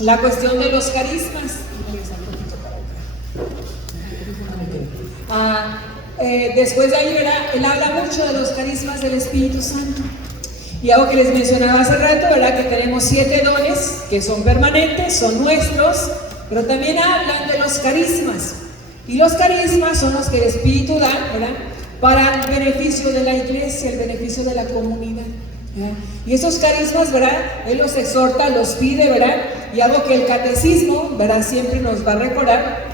la cuestión de los carismas. Después de ahí, ¿verdad? Él habla mucho de los carismas del Espíritu Santo. Y algo que les mencionaba hace rato, ¿verdad? Que tenemos 7 dones que son permanentes, son nuestros, pero también hablan de los carismas. Y los carismas son los que el Espíritu da, ¿verdad? Para el beneficio de la iglesia, el beneficio de la comunidad, ¿verdad? Y esos carismas, ¿verdad? Él los exhorta, los pide, ¿verdad? Y algo que el catecismo, ¿verdad? Siempre nos va a recordar,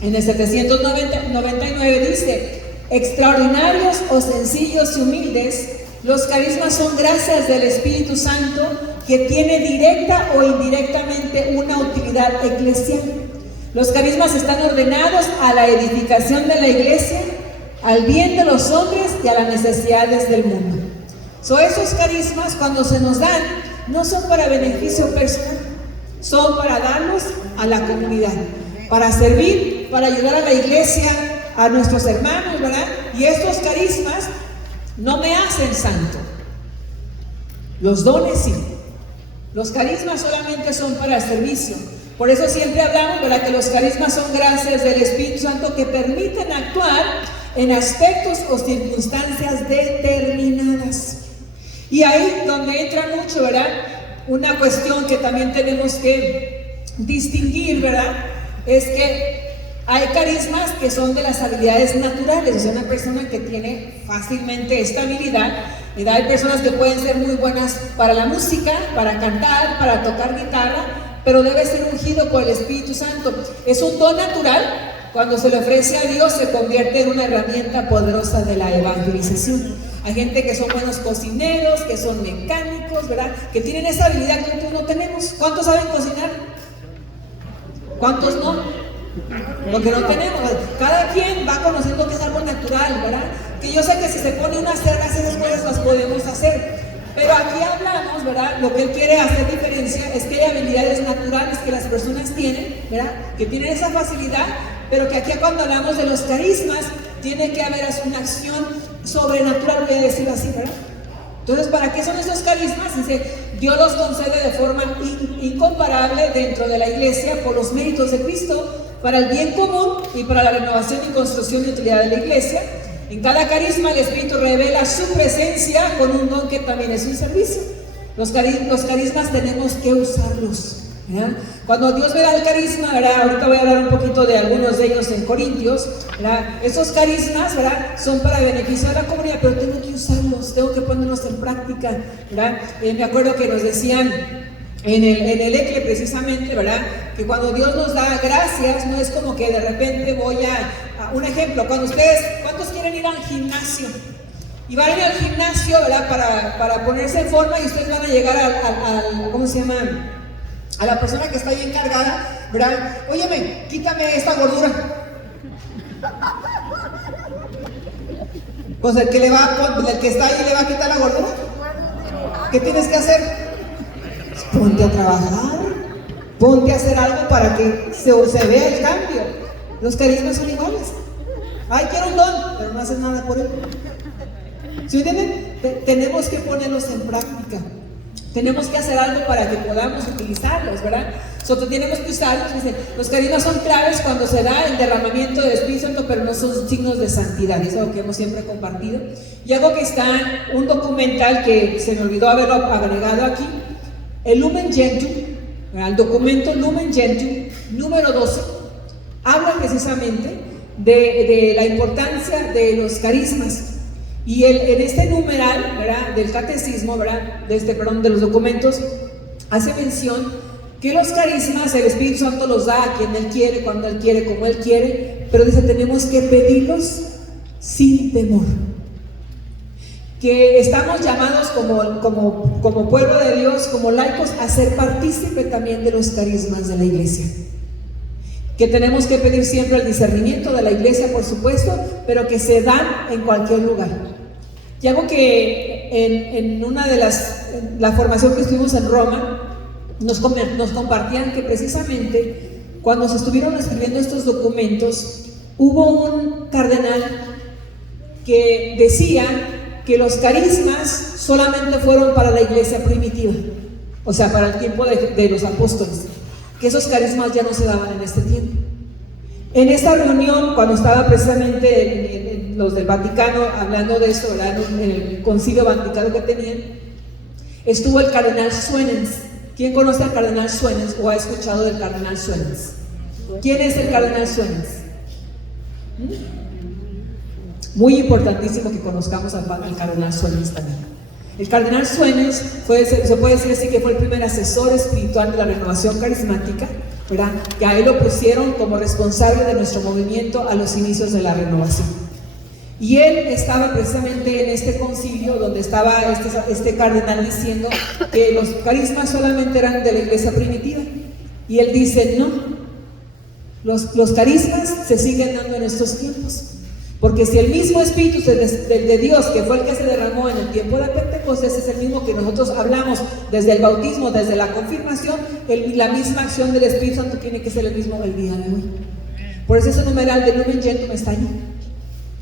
en el 799 dice: extraordinarios o sencillos y humildes, los carismas son gracias del Espíritu Santo que tiene directa o indirectamente una utilidad eclesial. Los carismas están ordenados a la edificación de la iglesia, al bien de los hombres y a las necesidades del mundo. Esos carismas, cuando se nos dan, no son para beneficio personal, son para darlos a la comunidad, para servir, para ayudar a la iglesia, a nuestros hermanos, ¿verdad? Y estos carismas no me hacen santo. Los dones sí. Los carismas solamente son para el servicio. Por eso siempre hablamos, ¿verdad?, que los carismas son gracias del Espíritu Santo que permiten actuar en aspectos o circunstancias determinadas. Y ahí donde entra mucho, ¿verdad?, una cuestión que también tenemos que distinguir, ¿verdad?, es que hay carismas que son de las habilidades naturales, o sea, una persona que tiene fácilmente estabilidad. Hay personas que pueden ser muy buenas para la música, para cantar, para tocar guitarra, pero debe ser ungido por el Espíritu Santo. Es un don natural. Cuando se le ofrece a Dios, se convierte en una herramienta poderosa de la evangelización. Hay gente que son buenos cocineros, que son mecánicos, ¿verdad?, que tienen esa habilidad que nosotros no tenemos. ¿Cuántos saben cocinar? ¿Cuántos no? Porque no tenemos. Cada quien va conociendo que es algo natural, ¿verdad? Que yo sé que si se pone unas cerdas, esas cosas las podemos hacer. Pero aquí hablamos, ¿verdad? Lo que él quiere hacer diferencia es que hay habilidades naturales que las personas tienen, ¿verdad?, que tienen esa facilidad, pero que aquí cuando hablamos de los carismas, tiene que haber una acción sobrenatural, voy a decirlo así, ¿verdad? Entonces, ¿para qué son esos carismas? Dice, Dios los concede de forma incomparable dentro de la iglesia por los méritos de Cristo, para el bien común y para la renovación y construcción y utilidad de la iglesia. En cada carisma el Espíritu revela su presencia con un don que también es un servicio. Los carismas tenemos que usarlos, ¿verdad? Cuando Dios me da el carisma, ¿verdad?, ahorita voy a hablar un poquito de algunos de ellos en Corintios, ¿verdad?, esos carismas, ¿verdad?, son para beneficio de la comunidad, pero tengo que usarlos, tengo que ponerlos en práctica, ¿verdad? Me acuerdo que nos decían en el ECLE precisamente, ¿verdad?, que cuando Dios nos da gracias, no es como que de repente voy a un ejemplo, cuando ustedes, ¿cuántos quieren ir al gimnasio? Y van a ir al gimnasio, ¿verdad?, para ponerse en forma, y ustedes van a llegar al ¿cómo se llama?, a la persona que está ahí encargada, ¿verdad? Óyeme, quítame esta gordura. Pues el que está ahí le va a quitar la gordura. ¿Qué tienes que hacer? Ponte a trabajar, ponte a hacer algo para que se vea el cambio. Los carismas son iguales. Ay, quiero un don, pero no haces nada por él. ¿Sí entienden? Tenemos que ponerlos en práctica. Tenemos que hacer algo para que podamos utilizarlos, ¿verdad? Nosotros tenemos que usarlos. Los carismas son claves cuando se da el derramamiento del Espíritu Santo, pero no son signos de santidad. Es algo que hemos siempre compartido. Y algo que está en un documental que se me olvidó haberlo agregado aquí, el Lumen Gentium, el documento Lumen Gentium, número 12, habla precisamente de la importancia de los carismas. Y en este numeral, ¿verdad?, del catecismo, ¿verdad?, de los documentos, hace mención que los carismas el Espíritu Santo los da a quien Él quiere, cuando Él quiere, como Él quiere, pero dice, tenemos que pedirlos sin temor. Que estamos llamados como pueblo de Dios, como laicos, a ser partícipe también de los carismas de la iglesia. Que tenemos que pedir siempre el discernimiento de la iglesia, por supuesto, pero que se dan en cualquier lugar. Y algo que en una de la formación que estuvimos en Roma, nos compartían que precisamente cuando se estuvieron escribiendo estos documentos, hubo un cardenal que decía que los carismas solamente fueron para la iglesia primitiva, o sea, para el tiempo de los apóstoles. que esos carismas ya no se daban en este tiempo. En esta reunión, cuando estaba precisamente los del Vaticano hablando de esto, ¿verdad?, en el concilio vaticano que tenían, estuvo el cardenal Suenens. ¿Quién conoce al cardenal Suenens o ha escuchado del cardenal Suenens? ¿Quién es el cardenal Suenens? Muy importantísimo que conozcamos al cardenal Suenens también. El cardenal Suenens se puede decir así que fue el primer asesor espiritual de la renovación carismática, ¿verdad? Que a él lo pusieron como responsable de nuestro movimiento a los inicios de la renovación. Y él estaba precisamente en este concilio donde estaba este cardenal diciendo que los carismas solamente eran de la iglesia primitiva. Y él dice, no, los carismas se siguen dando en estos tiempos. Porque si el mismo Espíritu de Dios, que fue el que se derramó en el tiempo de Pentecostés, es el mismo que nosotros hablamos desde el bautismo, desde la confirmación, la misma acción del Espíritu Santo tiene que ser el mismo el día de hoy. Por eso ese numeral de Lumen Gentium está allí.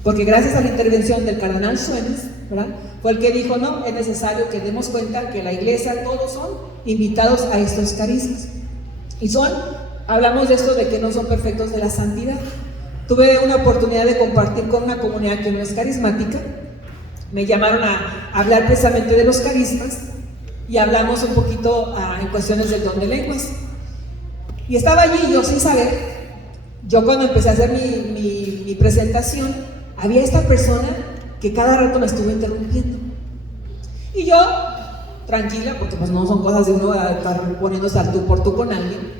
Porque gracias a la intervención del cardenal Suenens, ¿verdad?, fue el que dijo, no, es necesario que demos cuenta que la iglesia todos son invitados a estos carismas. Y hablamos de esto de que no son perfectos de la santidad. Tuve una oportunidad de compartir con una comunidad que no es carismática. Me llamaron a hablar precisamente de los carismas y hablamos un poquito en cuestiones del don de lenguas. Y estaba allí yo sin saber, yo cuando empecé a hacer mi presentación, había esta persona que cada rato me estuvo interrumpiendo. Y yo, tranquila, porque pues no son cosas de uno estar poniéndose al tú por tú con alguien,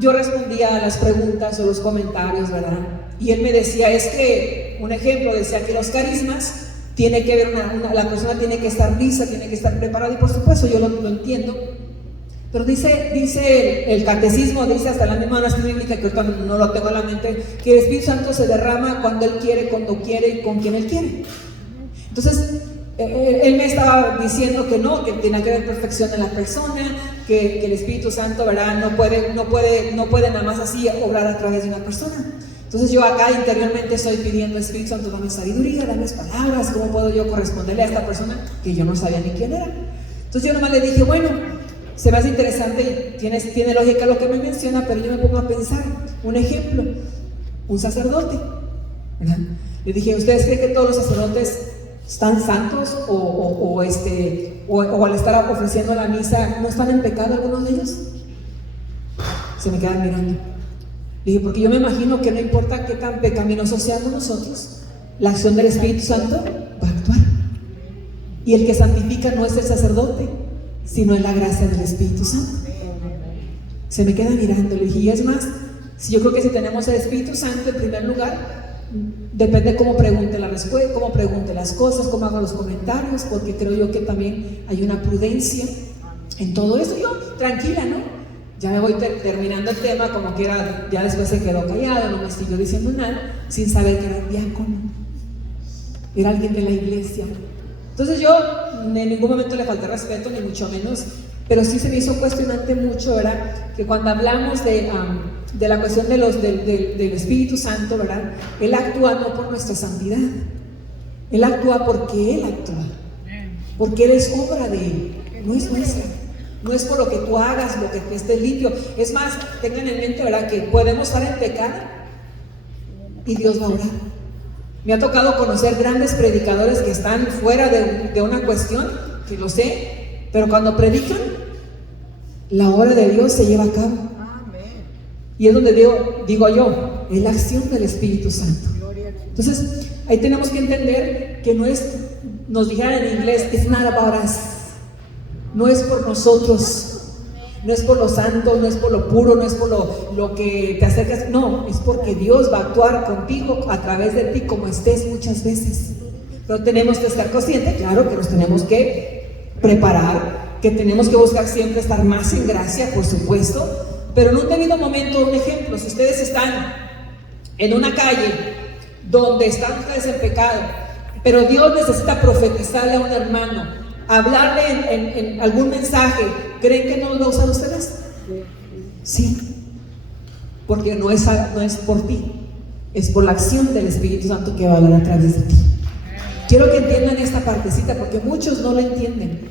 yo respondía a las preguntas o los comentarios, ¿verdad? Y él me decía, es que, un ejemplo, decía que los carismas tiene que ver, la persona tiene que estar lista, tiene que estar preparada, y por supuesto yo lo entiendo. Pero dice el catecismo, dice hasta la misma narración bíblica, que ahorita no lo tengo en la mente, que el Espíritu Santo se derrama cuando Él quiere, cuando quiere y con quien Él quiere. Entonces, él me estaba diciendo que no, que tiene que haber perfección en la persona, que el Espíritu Santo, ¿verdad?, no puede nada más así obrar a través de una persona. Entonces yo acá interiormente estoy pidiendo, Espíritu Santo, dame sabiduría, dame palabras, ¿cómo puedo yo corresponderle a esta persona que yo no sabía ni quién era? Entonces yo nomás le dije, bueno, se me hace interesante, tiene lógica lo que me menciona, pero yo me pongo a pensar, un ejemplo, un sacerdote, ¿verdad? Le dije, ¿ustedes creen que todos los sacerdotes están santos o al estar ofreciendo la misa no están en pecado algunos de ellos? Se me quedan mirando. Le dije, porque yo me imagino que no importa qué tan pecaminosos seamos nosotros, la acción del Espíritu Santo va a actuar. Y el que santifica no es el sacerdote, sino es la gracia del Espíritu Santo. Se me queda mirando. Le dije, y es más, yo creo que si tenemos el Espíritu Santo, en primer lugar, depende cómo pregunte la respuesta, cómo pregunte las cosas, cómo haga los comentarios, porque creo yo que también hay una prudencia en todo eso. Yo, tranquila, ¿no? Ya me voy terminando el tema, como que era, ya después se quedó callado, no me siguió diciendo nada, sin saber que era un diácono, era alguien de la iglesia. Entonces yo en ningún momento le falté respeto, ni mucho menos, pero sí se me hizo cuestionante mucho, ¿verdad?, que cuando hablamos de la cuestión del Espíritu Santo, ¿verdad?, Él actúa no por nuestra santidad, Él actúa porque Él actúa, porque Él es obra de Él, no es nuestra. No es por lo que tú hagas, lo que esté limpio. Es más, tengan en mente, ¿verdad?, que podemos estar en pecado y Dios va a orar. Me ha tocado conocer grandes predicadores que están fuera de una cuestión, que lo sé, pero cuando predican, la obra de Dios se lleva a cabo. Y es donde digo yo, es la acción del Espíritu Santo. Entonces, ahí tenemos que entender que no es, nos dijeran en inglés, it's not about us. No es por nosotros, no es por lo santo, no es por lo puro, no es por lo que te acercas, no, es porque Dios va a actuar contigo a través de ti como estés muchas veces. Pero tenemos que estar conscientes, claro, que nos tenemos que preparar, que tenemos que buscar siempre estar más en gracia, por supuesto, pero en un debido momento, un ejemplo, si ustedes están en una calle donde están ustedes en pecado, pero Dios necesita profetizarle a un hermano, hablarle en algún mensaje, ¿creen que no lo va a usar ustedes? Sí, porque no es por ti, es por la acción del Espíritu Santo que va a hablar a través de ti. Quiero que entiendan esta partecita, porque muchos no lo entienden.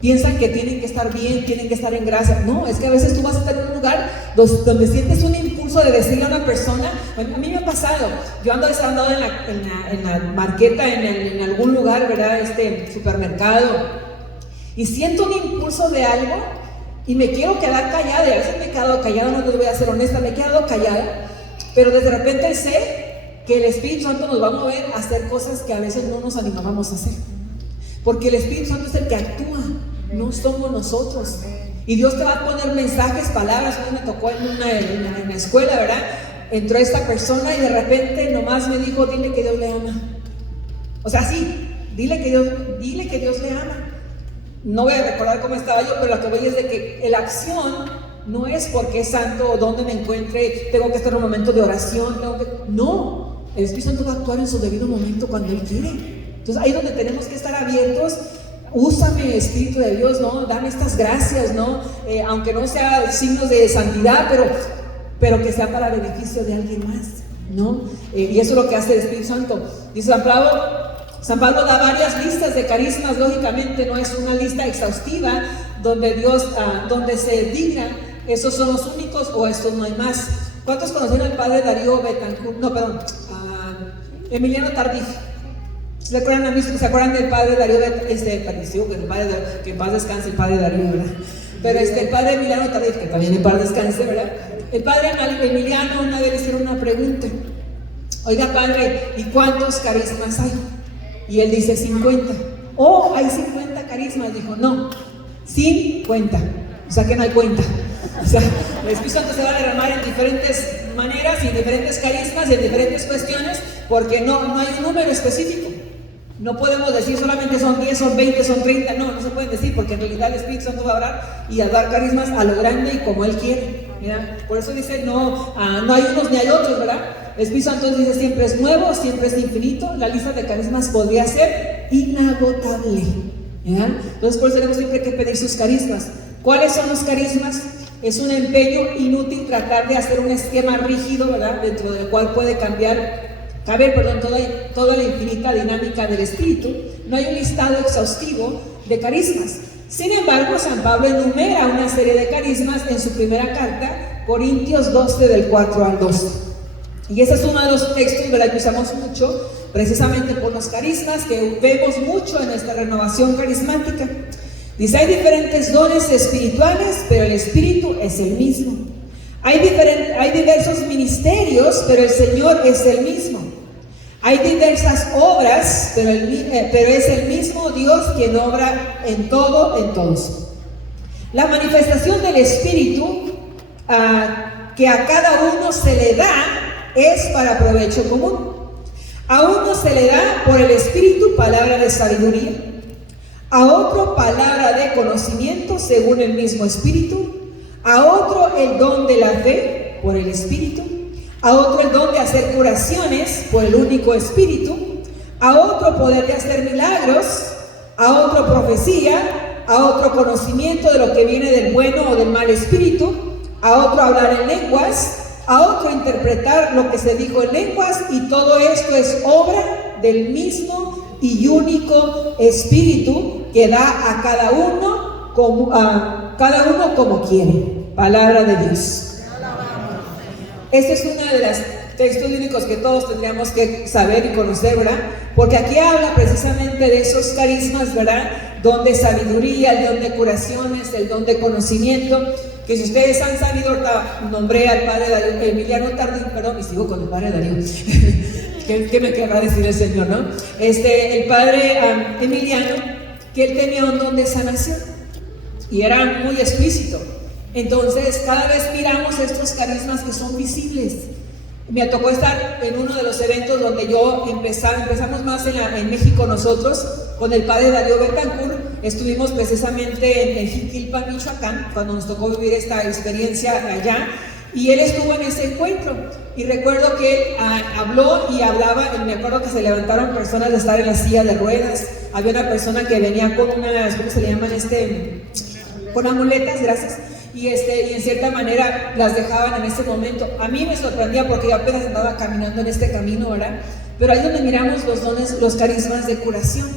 Piensan que tienen que estar bien, tienen que estar en gracia. No, es que a veces tú vas a estar en un lugar donde sientes un impulso de decirle a una persona. A mí me ha pasado, yo ando andado en la marqueta, en algún lugar, ¿verdad? Supermercado, y siento un impulso de algo y me quiero quedar callada, y a veces me he quedado callada, no te voy a ser honesta, me he quedado callada, pero de repente sé que el Espíritu Santo nos va a mover a hacer cosas que a veces no nos animábamos a hacer, porque el Espíritu Santo es el que actúa, no somos nosotros. Y Dios te va a poner mensajes, palabras. A mí me tocó en una escuela, ¿verdad? Entró esta persona y de repente nomás me dijo, dile que Dios le ama. O sea, sí, dile que Dios le ama. No voy a recordar cómo estaba yo, pero lo que voy es de que la acción no es porque es santo o donde me encuentre, tengo que estar en un momento de oración, no, el Espíritu Santo va a actuar en su debido momento cuando Él quiere. Entonces ahí es donde tenemos que estar abiertos. Úsame, Espíritu de Dios, ¿no? Dame estas gracias, ¿no? Aunque no sea signos de santidad, pero que sea para beneficio de alguien más, ¿no? Y eso es lo que hace el Espíritu Santo. Dice San Pablo da varias listas de carismas, lógicamente no es una lista exhaustiva donde Dios, donde se diga, esos son los únicos o estos no hay más. ¿Cuántos conocen al padre Darío Betancourt? No, perdón, Emiliano Tardif. ¿Se acuerdan del padre Darío? Que en paz descanse el padre Darío, ¿verdad? Pero el padre Emiliano Tardif, que también en paz descanse, ¿verdad? El padre Emiliano una vez le hicieron una pregunta. Oiga, padre, ¿y cuántos carismas hay? Y él dice 50. Oh, hay 50 carismas. Dijo, no, 50. O sea que no hay cuenta. O sea, el Espíritu Santo se va a derramar en diferentes maneras y en diferentes carismas y en diferentes cuestiones, porque no hay un número específico. No podemos decir solamente son 10, son 20, son 30, no se puede decir, porque en realidad el Espíritu Santo va a hablar y a dar carismas a lo grande y como Él quiere, ¿verdad? Por eso dice, no hay unos ni hay otros, ¿verdad? El Espíritu Santo dice, siempre es nuevo, siempre es infinito, la lista de carismas podría ser inagotable, ¿verdad? Entonces por eso tenemos siempre que pedir sus carismas. ¿Cuáles son los carismas? Es un empeño inútil tratar de hacer un esquema rígido, ¿verdad? Dentro del cual puede caber toda la infinita dinámica del Espíritu. No hay un listado exhaustivo de carismas. Sin embargo, San Pablo enumera una serie de carismas en su primera carta, Corintios 12, del 4 al 12. Y ese es uno de los textos, ¿verdad?, que usamos mucho, precisamente por los carismas, que vemos mucho en nuestra renovación carismática. Dice, hay diferentes dones espirituales, pero el Espíritu es el mismo. Hay diversos ministerios, pero el Señor es el mismo. Hay diversas obras, pero es el mismo Dios quien obra en todo, en todos. La manifestación del Espíritu que a cada uno se le da es para provecho común. A uno se le da por el Espíritu palabra de sabiduría, a otro palabra de conocimiento según el mismo Espíritu, a otro el don de la fe por el Espíritu, a otro el don de hacer curaciones por el único Espíritu, a otro poder de hacer milagros, a otro profecía, a otro conocimiento de lo que viene del bueno o del mal espíritu, a otro hablar en lenguas, a otro interpretar lo que se dijo en lenguas, y todo esto es obra del mismo y único Espíritu que da a cada uno como quiere. Palabra de Dios. Este es uno de los textos bíblicos que todos tendríamos que saber y conocer, ¿verdad? Porque aquí habla precisamente de esos carismas, ¿verdad? Don de sabiduría, el don de curaciones, el don de conocimiento, que si ustedes han sabido, ahorita nombré al padre Darío, Emiliano Tardif, perdón, y sigo con el padre Darío. ¿Qué me querrá decir el Señor, no? El padre Emiliano, que él tenía un don de sanación y era muy explícito. Entonces, cada vez miramos estos carismas que son visibles. Me tocó estar en uno de los eventos donde empezamos más en México nosotros, con el padre Darío Betancourt. Estuvimos precisamente en Jiquilpan, Michoacán, cuando nos tocó vivir esta experiencia allá, y él estuvo en ese encuentro. Y recuerdo que él habló y hablaba, y me acuerdo que se levantaron personas de estar en la silla de ruedas. Había una persona que venía con unas, ¿cómo se le llaman? Con amuletas, gracias. Y en cierta manera las dejaban en ese momento. A mí me sorprendía porque yo apenas andaba caminando en este camino, ¿verdad? Pero ahí donde miramos los dones, los carismas de curación.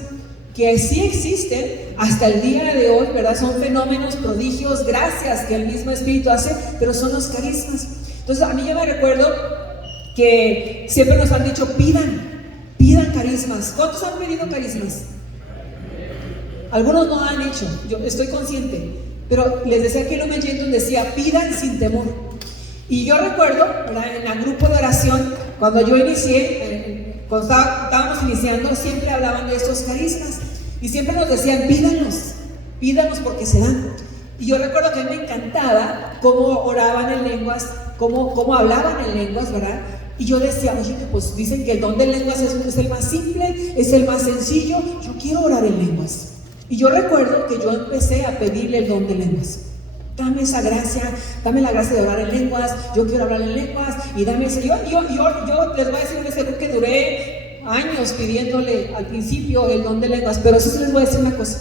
que sí existen hasta el día de hoy, ¿verdad? Son fenómenos, prodigios, gracias que el mismo Espíritu hace, pero son los carismas. Entonces a mí yo me recuerdo que siempre nos han dicho, pidan carismas. ¿Cuántos han pedido carismas? Algunos no han hecho, yo estoy consciente, pero les decía que Lumen Gentium decía, pidan sin temor. Y yo recuerdo, ¿verdad? En el grupo de oración, cuando yo inicié, cuando estábamos iniciando, siempre hablaban de estos carismas y siempre nos decían, pídanos porque se dan. Y yo recuerdo que a mí me encantaba cómo oraban en lenguas, cómo hablaban en lenguas, ¿verdad? Y yo decía, oye, pues dicen que el don de lenguas es el más simple, es el más sencillo, yo quiero orar en lenguas. Y yo recuerdo que yo empecé a pedirle el don de lenguas. Dame esa gracia, dame la gracia de orar en lenguas, yo quiero hablar en lenguas, y dame ese. Yo les voy a decir en ese grupo que duré años pidiéndole al principio el don de lenguas, pero eso sí les voy a decir una cosa.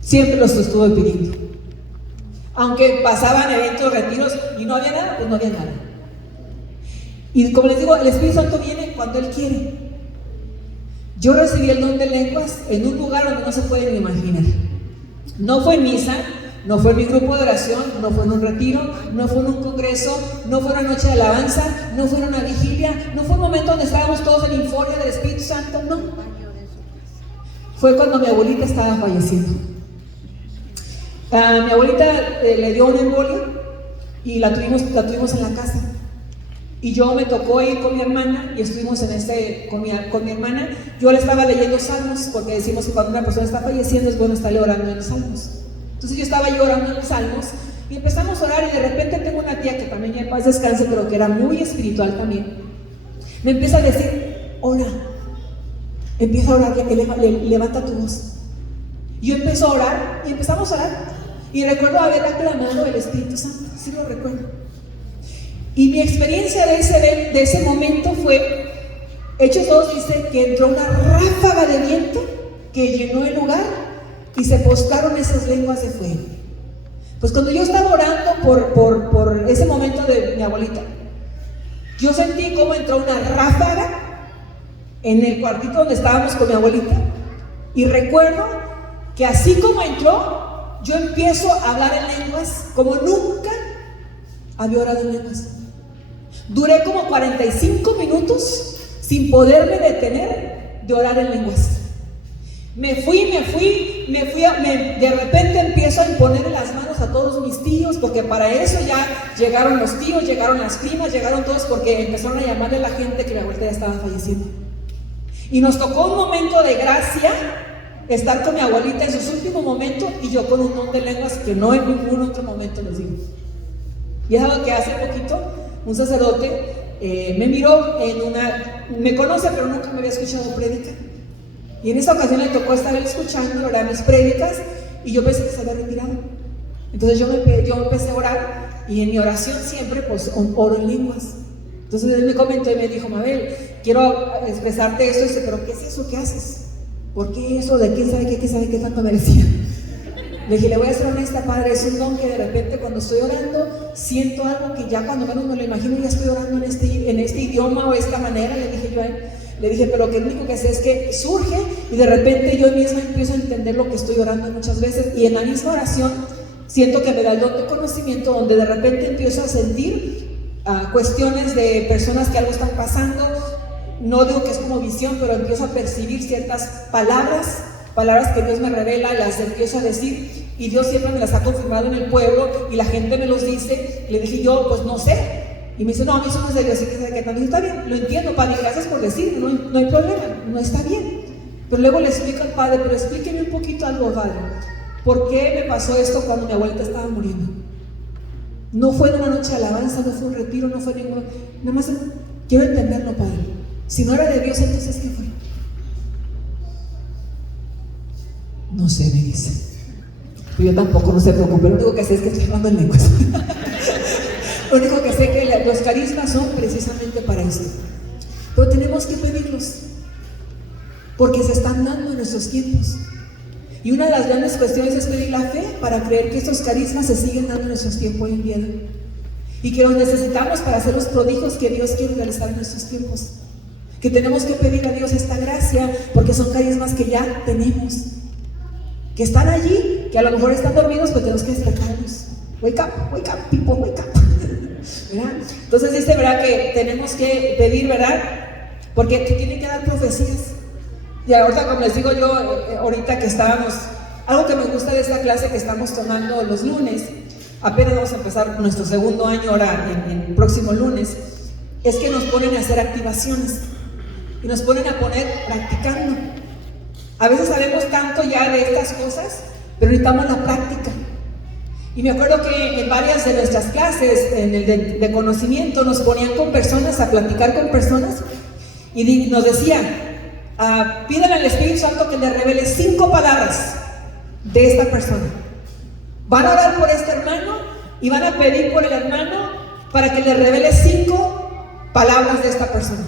Siempre los estuve pidiendo. Aunque pasaban eventos, retiros, y no había nada, pues no había nada. Y como les digo, el Espíritu Santo viene cuando Él quiere. Yo recibí el don de lenguas en un lugar donde no se pueden imaginar. No fue en misa, no fue en mi grupo de oración, no fue en un retiro, no fue en un congreso, no fue en una noche de alabanza, no fue en una vigilia, no fue un momento donde estábamos todos en euforia del Espíritu Santo, no. Fue cuando mi abuelita estaba falleciendo. Mi abuelita le dio una embolia y la tuvimos en la casa. Y yo me tocó ir con mi hermana y estuvimos con mi hermana. Yo le estaba leyendo salmos, porque decimos que cuando una persona está falleciendo es bueno estarle orando en los salmos. Entonces yo estaba llorando en los salmos y empezamos a orar, y de repente tengo una tía que también ya en paz descanse, pero que era muy espiritual también. Me empieza a decir, ora. Empieza a orar, levanta tu voz. Yo empiezo a orar y empezamos a orar. Y recuerdo haber aclamado el Espíritu Santo, sí lo recuerdo. Y mi experiencia de ese momento fue, Hechos 2 dice que entró una ráfaga de viento que llenó el lugar y se postraron esas lenguas de fuego. Pues cuando yo estaba orando por ese momento de mi abuelita, yo sentí como entró una ráfaga en el cuartito donde estábamos con mi abuelita, y recuerdo que así como entró, yo empiezo a hablar en lenguas como nunca había orado en lenguas. Duré como 45 minutos sin poderme detener de orar en lenguas. Me fui, de repente empiezo a imponer las manos a todos mis tíos, porque para eso ya llegaron los tíos, llegaron las primas, llegaron todos, porque empezaron a llamarle a la gente que mi abuelita ya estaba falleciendo. Y nos tocó un momento de gracia, estar con mi abuelita en sus últimos momentos, y yo con un don de lenguas que no en ningún otro momento les digo. Y es algo que hace poquito un sacerdote me miró me conoce, pero nunca me había escuchado predicar. Y en esa ocasión le tocó estar escuchando, orar mis prédicas, y yo pensé que se había retirado. Entonces yo empecé a orar, y en mi oración siempre pues oro en lenguas. Entonces él me comentó y me dijo, Mabel, quiero expresarte esto. Y dice, pero ¿qué es eso que haces? ¿Por qué eso? ¿De quién sabe qué tanto me decía? Le dije, le voy a ser honesta, Padre, es un don que de repente cuando estoy orando siento algo que ya cuando menos me lo imagino ya estoy orando en este idioma o esta manera. Le dije yo a él, pero que lo único que sé es que surge, y de repente yo misma empiezo a entender lo que estoy orando muchas veces, y en la misma oración siento que me da el don de conocimiento, donde de repente empiezo a sentir cuestiones de personas que algo están pasando. No digo que es como visión, pero empiezo a percibir ciertas palabras que Dios me revela, las empiezo a decir, y Dios siempre me las ha confirmado en el pueblo, y la gente me los dice. Le dije yo, pues no sé, y me dice, no, a mí eso no es de Dios. Y que también está bien, lo entiendo, Padre, gracias por decirme, no hay problema, no está bien. Pero luego le explico al Padre, pero explíqueme un poquito algo, Padre, ¿por qué me pasó esto cuando mi abuelita estaba muriendo? No fue en una noche de alabanza, no fue un retiro, no fue ningún, nada más quiero entenderlo, Padre. Si no era de Dios, entonces ¿qué fue? No sé, me dice. Pero yo tampoco, no se preocupe. Lo único que sé es que estoy hablando en lenguas. Lo único que sé es que los carismas son precisamente para eso. Pero tenemos que pedirlos, porque se están dando en nuestros tiempos. Y una de las grandes cuestiones es pedir la fe para creer que estos carismas se siguen dando en nuestros tiempos hoy en día, y que los necesitamos para hacer los prodigios que Dios quiere realizar en nuestros tiempos. que tenemos que pedir a Dios esta gracia, porque son carismas que ya tenemos, que están allí, que a lo mejor están dormidos, pero tenemos que despertarlos. Wake up, people, wake up. ¿Verdad? Entonces dice, ¿verdad?, que tenemos que pedir, ¿verdad?, porque te tienen que dar profecías. Y ahorita, como les digo yo, ahorita que estábamos, algo que me gusta de esta clase que estamos tomando los lunes, apenas vamos a empezar nuestro segundo año ahora, en el próximo lunes, es que nos ponen a hacer activaciones y nos ponen a poner practicando. A veces sabemos tanto ya de estas cosas, pero necesitamos la práctica. Y me acuerdo que en varias de nuestras clases, en el de conocimiento, nos ponían con personas, a platicar con personas, y nos decían, pidan al Espíritu Santo que le revele 5 palabras de esta persona. Van a orar por este hermano y van a pedir por el hermano para que le revele 5 palabras de esta persona.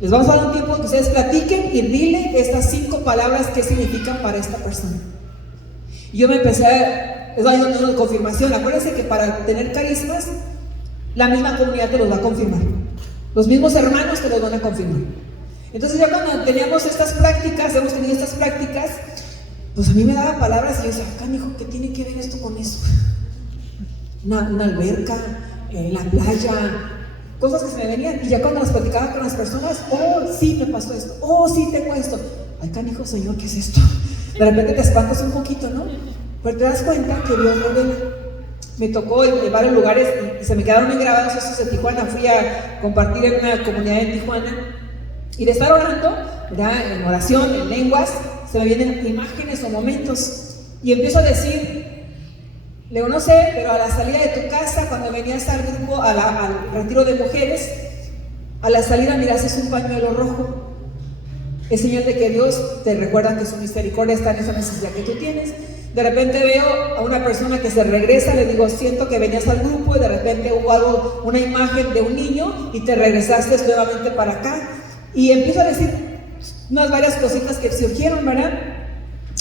Les vamos a dar un tiempo que ustedes platiquen y dile estas 5 palabras que significan para esta persona. Y yo me empecé les voy a dar una confirmación. Acuérdense que para tener carismas, la misma comunidad te los va a confirmar. Los mismos hermanos te los van a confirmar. Entonces ya cuando teníamos estas prácticas, hemos tenido estas prácticas, pues a mí me daban palabras y yo decía, canijo, ¿qué tiene que ver esto con eso? Una alberca, la playa, cosas que se me venían. Y ya cuando las platicaba con las personas, oh, sí, me pasó esto, oh, sí, tengo esto. Ay, canijo, Señor, ¿qué es esto? De repente te espantas un poquito, ¿no? Pero te das cuenta que Dios revela. Me tocó en varios lugares y se me quedaron bien grabados esos de Tijuana. Fui a compartir en una comunidad en Tijuana y de estar orando, ¿verdad?, en oración, en lenguas, se me vienen imágenes o momentos y empiezo a decir, le digo, no sé, pero a la salida de tu casa, cuando venías al grupo, al retiro de mujeres, a la salida miraste un pañuelo rojo. Es señal de que Dios te recuerda que su misericordia está en esa necesidad que tú tienes. De repente veo a una persona que se regresa, le digo, siento que venías al grupo y de repente hubo una imagen de un niño y te regresaste nuevamente para acá. Y empiezo a decir unas varias cositas que surgieron, ¿verdad?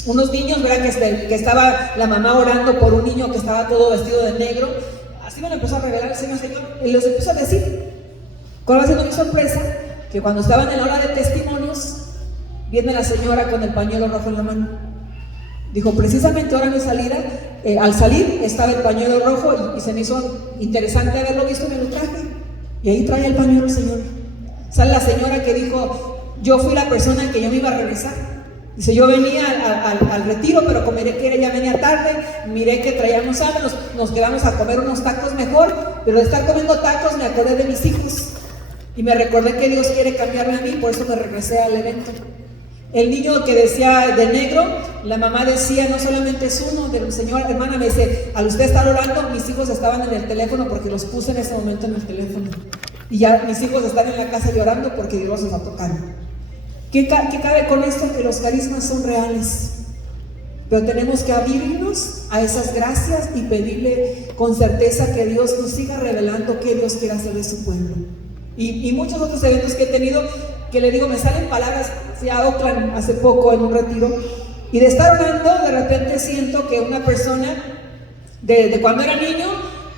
Unos niños, ¿verdad?, que estaba la mamá orando por un niño que estaba todo vestido de negro. Así me lo empezó a revelar el Señor, y los empezó a decir. ¿Cuál va siendo mi sorpresa? Que cuando estaban en la hora de testimonios, viene la señora con el pañuelo rojo en la mano. Dijo, precisamente ahora a mi salida, al salir estaba el pañuelo rojo y se me hizo interesante haberlo visto, me lo traje. Y ahí trae el pañuelo el Señor. Sale la señora que dijo, yo fui la persona en que yo me iba a regresar. Dice, yo venía al retiro, pero como miré que ella venía tarde, miré que traíamos hambre, nos quedamos a comer unos tacos mejor, pero de estar comiendo tacos me acordé de mis hijos. Y me recordé que Dios quiere cambiarme a mí, por eso me regresé al evento. El niño que decía de negro, la mamá decía, no solamente es uno, del Señor, hermana, me dice, al usted estar orando, mis hijos estaban en el teléfono porque los puse en ese momento en el teléfono. Y ya mis hijos están en la casa llorando porque Dios los va a tocar. ¿Qué cabe con esto? Que los carismas son reales. Pero tenemos que abrirnos a esas gracias y pedirle con certeza que Dios nos siga revelando qué Dios quiere hacer de su pueblo. Y muchos otros eventos que he tenido, que le digo, me salen palabras. Fui a Oakland hace poco en un retiro y de estar orando, de repente siento que una persona de cuando era niño,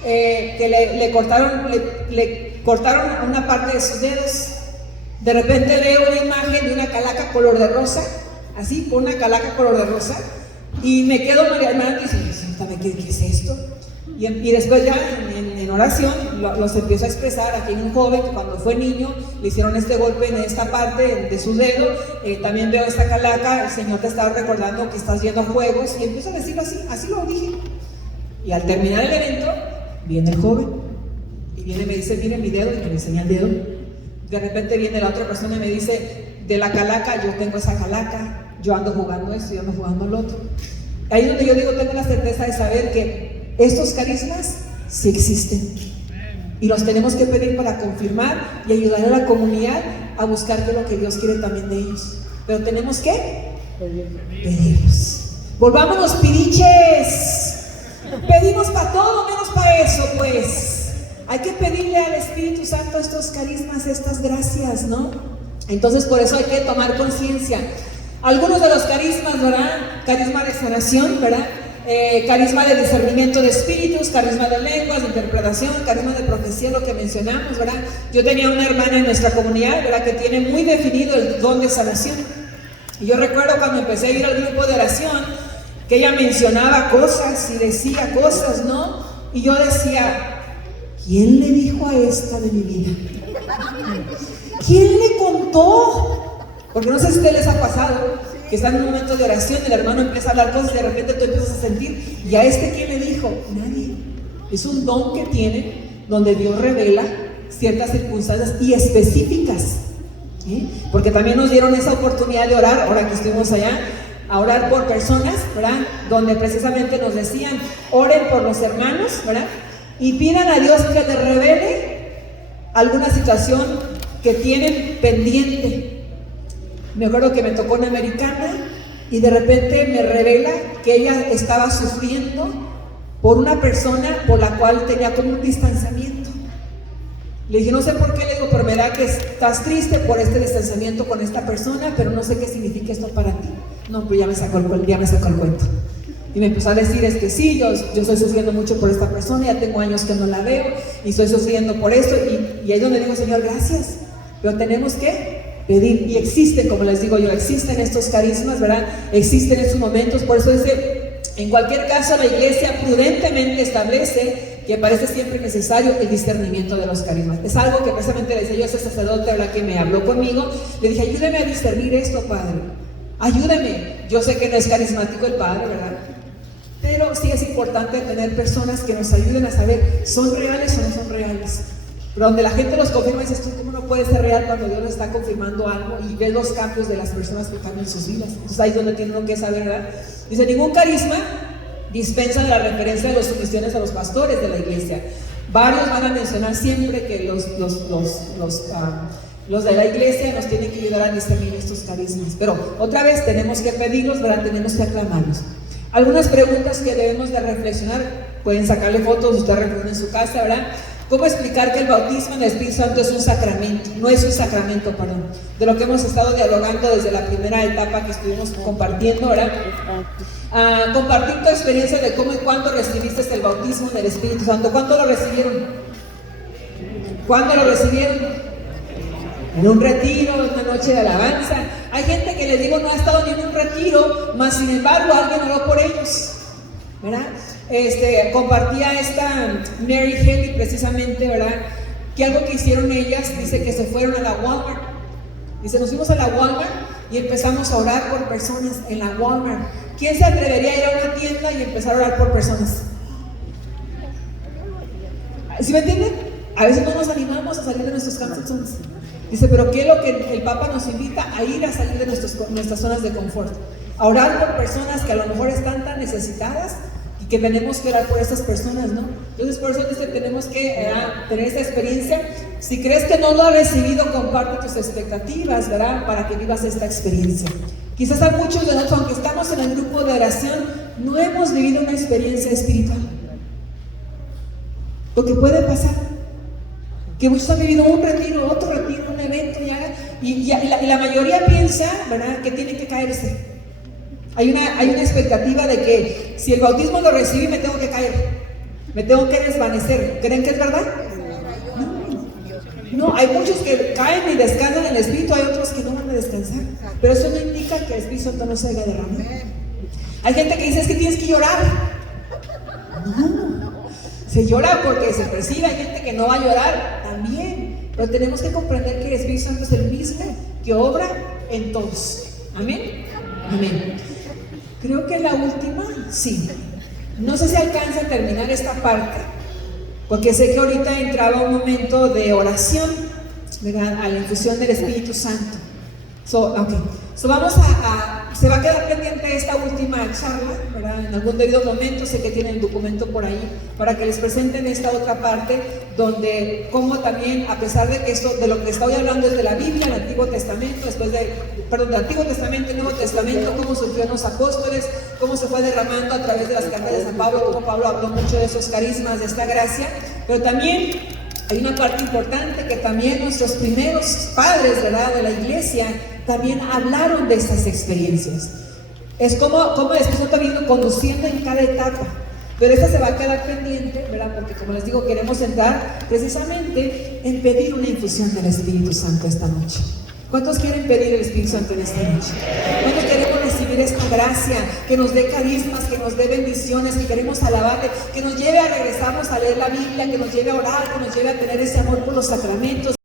que le cortaron a una parte de sus dedos. De repente veo una imagen de una calaca color de rosa, así, con una calaca color de rosa, y me quedo mirando y dice, ¿qué es esto? Y después ya en oración los empiezo a expresar. Aquí hay un joven que cuando fue niño le hicieron este golpe en esta parte de su dedo. También veo esta calaca, el Señor te está recordando que estás yendo a juegos, y empiezo a decirlo así lo dije. Y al terminar el evento, viene el joven y viene y me dice, mire mi dedo, y me enseña el dedo. De repente viene la otra persona y me dice, de la calaca, yo tengo esa calaca, yo ando jugando esto, yo ando jugando el otro. Ahí es donde yo digo, tengo la certeza de saber que estos carismas sí existen y los tenemos que pedir para confirmar y ayudar a la comunidad a buscar de lo que Dios quiere también de ellos. Pero tenemos que pedirlos. Volvámonos piriches. Pedimos para todo menos para eso, pues. Hay que pedirle al Espíritu Santo estos carismas, estas gracias, ¿no? Entonces por eso hay que tomar conciencia. Algunos de los carismas, ¿verdad? Carisma de sanación, ¿verdad? carisma de discernimiento de espíritus, carisma de lenguas, de interpretación, carisma de profecía, lo que mencionamos, ¿verdad? Yo tenía una hermana en nuestra comunidad, ¿verdad?, que tiene muy definido el don de sanación. Y yo recuerdo cuando empecé a ir al grupo de oración, que ella mencionaba cosas y decía cosas, ¿no? Y yo decía, ¿quién le dijo a esta de mi vida? ¿Quién le contó? Porque no sé si a ustedes les ha pasado que están en un momento de oración, el hermano empieza a hablar cosas y de repente tú empiezas a sentir, ¿y a este quién le dijo? Nadie. Es un don que tiene donde Dios revela ciertas circunstancias y específicas, ¿sí? Porque también nos dieron esa oportunidad de orar, ahora que estuvimos allá, a orar por personas, ¿verdad? Donde precisamente nos decían, oren por los hermanos, ¿verdad? Y pidan a Dios que les revele alguna situación que tienen pendiente. Me acuerdo que me tocó una americana y de repente me revela que ella estaba sufriendo por una persona por la cual tenía como un distanciamiento. Le dije, no sé por qué, le digo, pero me da que estás triste por este distanciamiento con esta persona, pero no sé qué significa esto para ti. No, pues ya me sacó el cuento. Y me empezó a decir, es que sí, yo estoy sufriendo mucho por esta persona, ya tengo años que no la veo y estoy sufriendo por esto. Y ahí es donde digo, Señor, gracias, pero tenemos que pedir, y existen, como les digo yo, existen estos carismas, ¿verdad? Existen estos momentos, por eso dice, en cualquier caso la iglesia prudentemente establece que parece siempre necesario el discernimiento de los carismas. Es algo que precisamente le decía yo a ese sacerdote, ¿verdad?, que me habló conmigo, le dije, ayúdame a discernir esto, Padre, ayúdame. Yo sé que no es carismático el Padre, ¿verdad?, pero sí es importante tener personas que nos ayuden a saber, ¿son reales o no son reales? Pero donde la gente los confirma, dices tú, ¿cómo no puede ser real cuando Dios nos está confirmando algo y ve los cambios de las personas que cambian sus vidas? Entonces ahí es donde tiene uno que saber, ¿verdad? Dice, ningún carisma dispensa de la referencia de las sumisiones a los pastores de la iglesia. Varios van a mencionar siempre que los de la iglesia nos tienen que ayudar a discernir estos carismas. Pero otra vez tenemos que pedirlos, ¿verdad? Tenemos que aclamarlos. Algunas preguntas que debemos de reflexionar, pueden sacarle fotos, usted reflexiona en su casa, ¿verdad? ¿Cómo explicar que el bautismo en el Espíritu Santo es un sacramento? No es un sacramento, perdón. De lo que hemos estado dialogando desde la primera etapa que estuvimos compartiendo, ¿verdad? Compartir tu experiencia de cómo y cuándo recibiste el bautismo en el Espíritu Santo. ¿Cuándo lo recibieron? ¿Cuándo lo recibieron? En un retiro, en una noche de alabanza. Hay gente que les digo no ha estado ni en un retiro, mas sin embargo alguien oró por ellos, ¿verdad? Compartía esta Mary Haley precisamente, ¿verdad?, que algo que hicieron ellas, dice que se fueron a la Walmart. Dice, nos fuimos a la Walmart y empezamos a orar por personas en la Walmart. ¿Quién se atrevería a ir a una tienda y empezar a orar por personas? ¿Sí me entienden? A veces no nos animamos a salir de nuestros comfort zones. Dice, pero ¿qué es lo que el Papa nos invita? A ir a salir de nuestras zonas de confort, a orar por personas que a lo mejor están tan necesitadas y que tenemos que orar por estas personas, ¿no? Entonces por eso dice, tenemos que tener esta experiencia. Si crees que no lo has recibido, comparte tus expectativas, ¿verdad?, para que vivas esta experiencia. Quizás a muchos de nosotros, aunque estamos en el grupo de oración, no hemos vivido una experiencia espiritual. Lo que puede pasar, que muchos han vivido un retiro, otro retiro, un evento, y la mayoría piensa, ¿verdad?, que tienen que caerse. Hay una expectativa de que si el bautismo lo recibí, me tengo que caer, me tengo que desvanecer. ¿Creen que es verdad? No, hay muchos que caen y descansan en el Espíritu, hay otros que no van a descansar. Pero eso no indica que el Espíritu Santo no se haya derramado. Hay gente que dice, es que tienes que llorar. No, se llora porque se percibe. Hay gente que no va a llorar también. Pero tenemos que comprender que el Espíritu Santo es el mismo que obra en todos. Amén. Amén. Creo que la última, sí. No sé si alcanza a terminar esta parte, porque sé que ahorita entraba un momento de oración, ¿verdad?, a la infusión del Espíritu Santo. Vamos se va a quedar pendiente esta última charla, ¿verdad?, en algún debido momento. Sé que tienen el documento por ahí para que les presenten esta otra parte, donde como también, a pesar de que esto, de lo que estoy hablando es de la Biblia, el Antiguo Testamento, del Antiguo Testamento y Nuevo Testamento, cómo surgió en los apóstoles, cómo se fue derramando a través de las cartas de San Pablo, cómo Pablo habló mucho de esos carismas, de esta gracia, pero también hay una parte importante que también nuestros primeros padres, ¿verdad?, de la iglesia también hablaron de estas experiencias. Es como el Espíritu Santo ha venido conduciendo en cada etapa. Pero esta se va a quedar pendiente, ¿verdad? Porque como les digo, queremos entrar precisamente en pedir una infusión del Espíritu Santo esta noche. ¿Cuántos quieren pedir el Espíritu Santo en esta noche? ¿Cuántos queremos recibir esta gracia, que nos dé carismas, que nos dé bendiciones, que queremos alabarle, que nos lleve a regresarnos a leer la Biblia, que nos lleve a orar, que nos lleve a tener ese amor por los sacramentos,